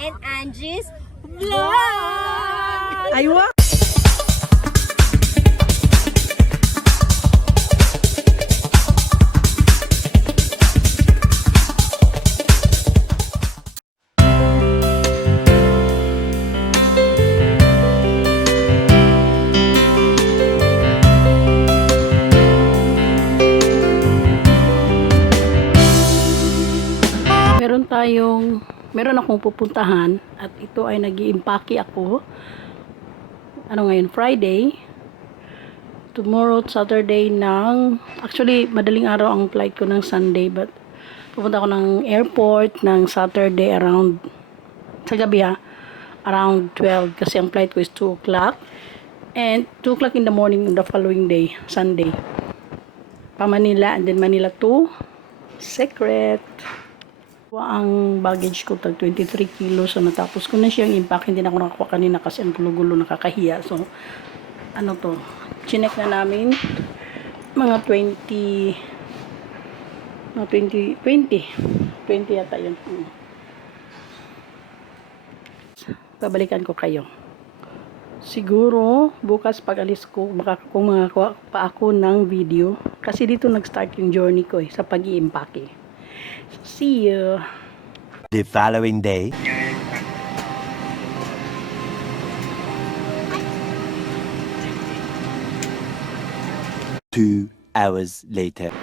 and Angie's Vlog! Aywa! Meron akong pupuntahan at ito ay nag-iimpake ako. Ano ngayon? Friday. Tomorrow, Saturday actually, madaling araw ang flight ko ng Sunday, but pupunta ako ng airport ng Saturday sa gabi around 12 kasi ang flight ko is 2 o'clock. And 2 o'clock in the morning on the following day, Sunday. Pa Manila and then Manila to Secret. Ang baggage ko tag 23 kilos. So natapos ko na siyang impact. Hindi na ako nakakuha kanina kasi ang gulo-gulo, nakakahiya. So ano to, chinek na namin mga 20 yata yun. Babalikan ko kayo siguro bukas pag alis ko. Kung makakuha pa ako ng video kasi dito nag-start yung journey ko sa pag-iimpake. See you the following day. Two hours later.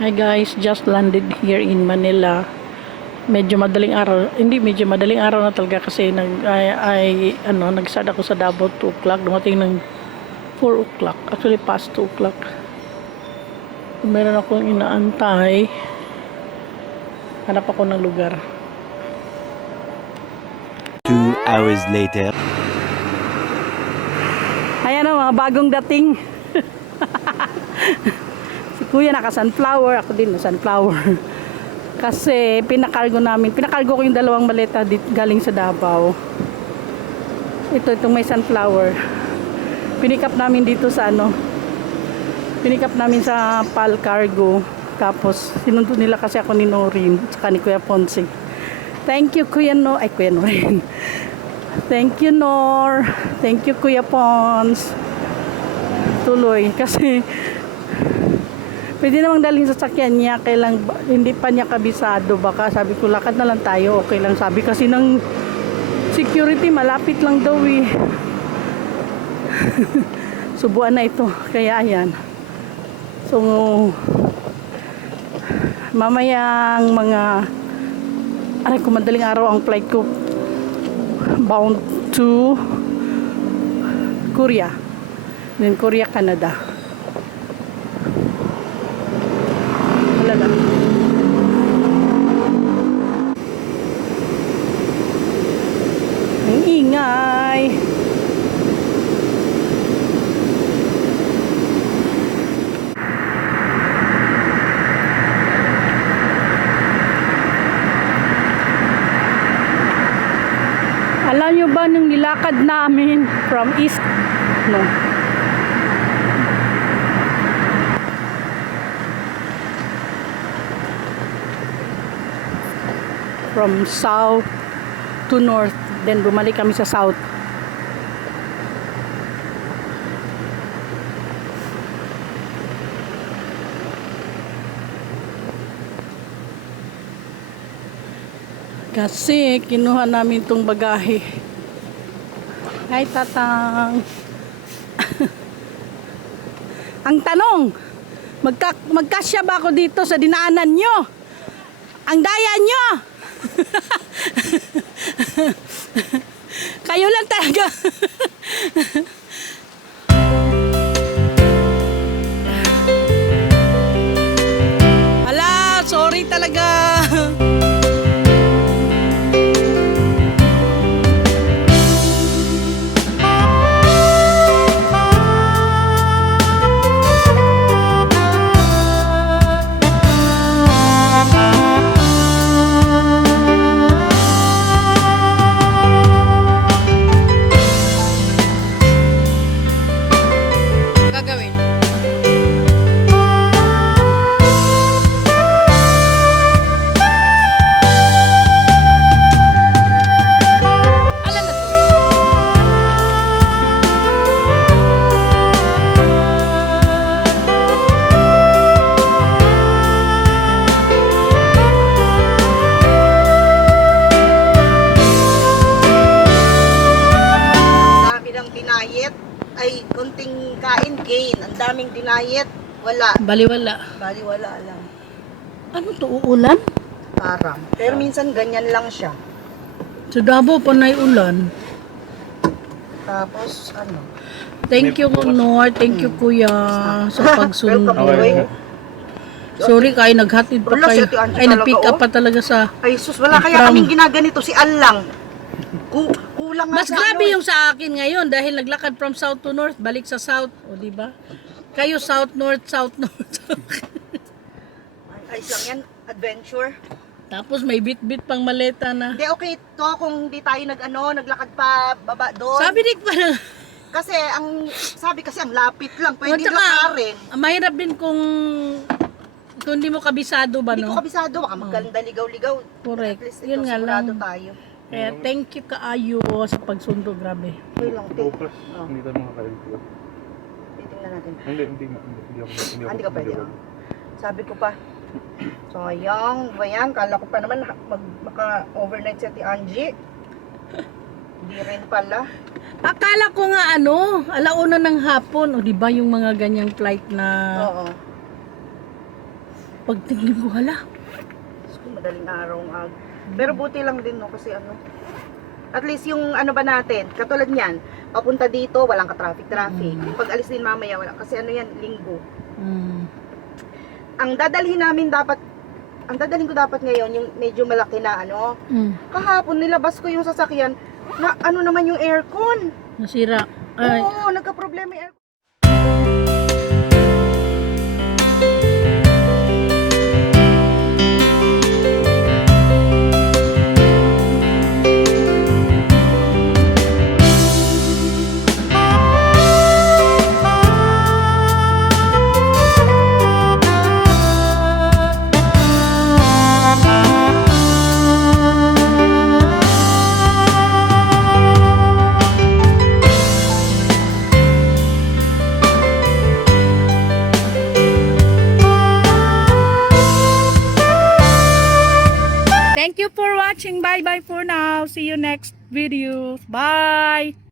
Hi guys, just landed here in Manila. Medyo madaling araw, hindi medyo madaling araw na talaga kasi nag-start ako sa Davao 2 o'clock, dumating ng 4 o'clock, actually past 2 o'clock. Meron akong inaantay, hanap ako ng lugar. 2 hours later. Ayan mga bagong dating. Si kuya naka-sunflower, ako din na sunflower. Kasi pinakargo ko yung dalawang maleta galing sa Davao. Itong may sunflower. Pinikap namin dito sa pinikap namin sa PAL Cargo. Tapos sinundo nila kasi ako ni Norin at ni Kuya Ponce. Thank you Kuya Norin. Thank you Nor. Thank you Kuya Ponce. Tuloy kasi pwede namang dalhin sa sakyan niya, kailang hindi pa niya kabisado. Baka sabi ko lakad na lang tayo, okay lang. Sabi kasi ng security malapit lang daw Subuan na ito, kaya ayan. So mamayang kung madaling araw ang flight ko bound to Korea, then Korea, Canada. Ang ingay. Alam nyo ba nung nilakad namin from east from south to north, then bumalik kami sa south. Kasi kinuha namin tong bagahe. Hi Tatang. Ang tanong, magkasya ba ako dito sa dinaanan nyo? Ang daya nyo? Kayo lang talaga. Ala, sorry talaga. Kunayet, wala. Baliwala. Bali, wala lang. Ano to, uulan? Parang. Pero minsan ganyan lang siya. Sa Davao, panay ulan. Tapos, ano? Thank you, Nor. Thank you, Kuya, sa pagsundo. Welcome, boy. Sorry kay naghatid pa Wala, kayo. si Ate Angie Ay, nag-pick talaga, up pa talaga sa... Ay, sus, wala kaya From- kaming ginaganito. Si Al lang. Kulang nga Mas sa grabe ano. yung sa akin ngayon dahil naglakad from south to north, balik sa south. O, di ba? Kayo south, north, south, north. Ay, lang yan. Adventure. Tapos may bit-bit pang maleta na. Hindi, okay to kung di tayo naglakad pa baba doon. Sabi dik pa na, Sabi kasi ang lapit lang. Pwede tsaka, lakarin. mahirap din kung hindi mo kabisado ba, Hindi no? ko kabisado. Baka maganda ligaw-ligaw. Correct. At least Yun ito, nga sigurado lang. tayo. Kaya thank you kaayo sa pagsundo, grabe. Okay lang, te. Bukas, hindi tayo makakain ko. Titingnan natin. Hindi ako. Hindi ka pwede, ah. Sabi ko pa, sayang, ba yan? Kala ko pa naman maka-overnight si Ate Angie. Hindi rin pala. Akala ko nga alauna ng hapon, o di ba yung mga ganyang flight na Oo. pagtingin ko, hala. Diyos ko, madaling araw ang Pero buti lang din, no? Kasi at least yung ano ba natin, katulad niyan, papunta dito, walang ka-traffic. Pag alis din mamaya, wala. Kasi ano yan, linggo. Ang dadalhin ko dapat ngayon, yung medyo malaki na kahapon nilabas ko yung sasakyan, na ano naman yung aircon. Nasira. Ay, Oo, nagka-problema yung aircon. thank you for watching. Bye bye for now. See you next video. Bye.